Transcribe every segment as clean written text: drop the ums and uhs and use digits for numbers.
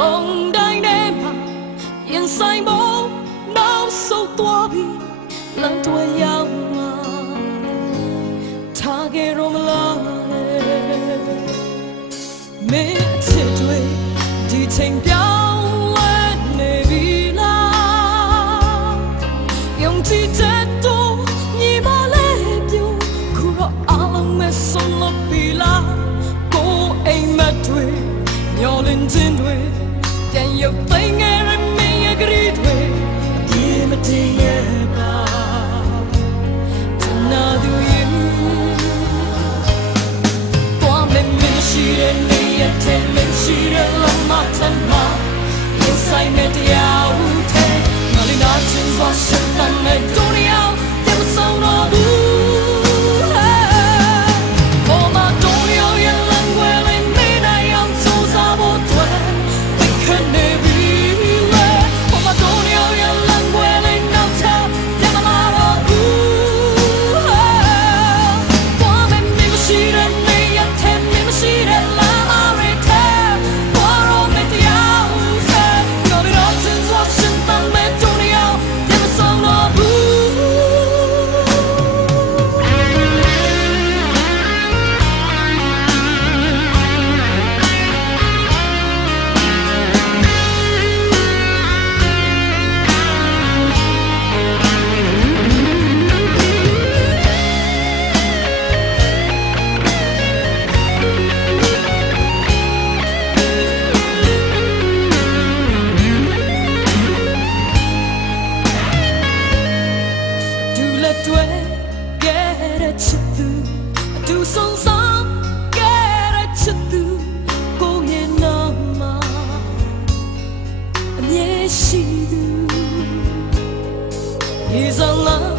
梦တိုင်းထဲမှာရင်ဆိုင်ဖို့နောက်ဆုတ်သွားပြီးလမ်းတွေရောက်မှာထားခဲ့တော့မလားမင်းအချစ်တွေဒီချိန်ပြောင်းလဲနေပြီလားယုံကြည်ချက်တို့ညီမလေးပြုခုတော့အားလုံးမဲ့ဆုံးလို့ပြီလားကိုအိမ်မက်တွေမျောလင်းခြင်းတွေပြန်ရုပ်သိမ်းခဲ့ရမင်းရဲ့ကလေးတွေအပြေမတည်ရပါတနာသူယူပေါ်မင်းမရှိတဲ့နေရာထဲမရှိတဲ့လမ်းမထမ်းမှာရင်ဆိုင်မဲ့တရားဦးထဲငါလေးနာချင်စွာရှင်းတတ်မဲ့ဒုနီယာတဲ့မဆုံးတော့ဘူးHe's a love,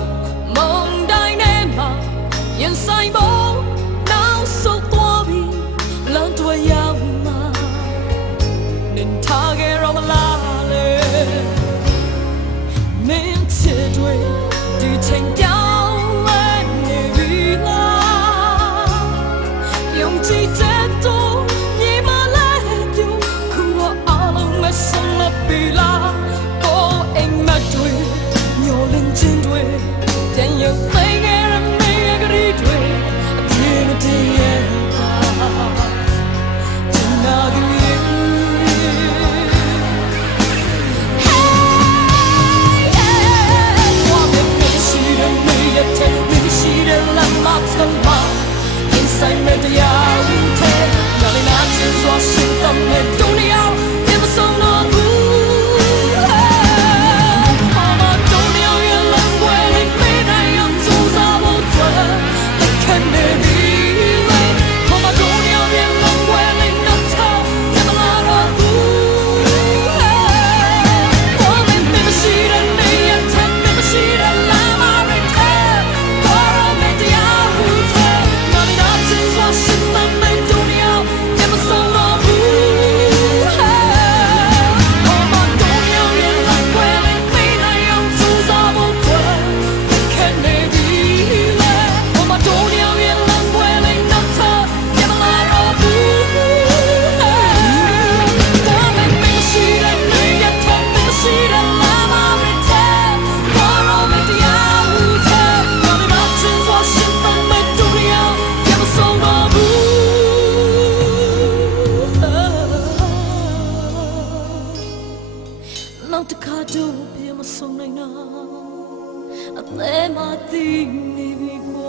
mong dai nem ma, yen sai bo, now so glory, land to yao ma, nin target of la le, min chidwe, di cheng yao le ne vi la, yong chi che to, ni ma la you, ku wa along me song la pi la, go eng ma dwe. Your lynching way, then you play it and make it way. လဲမသိနေပြီကွ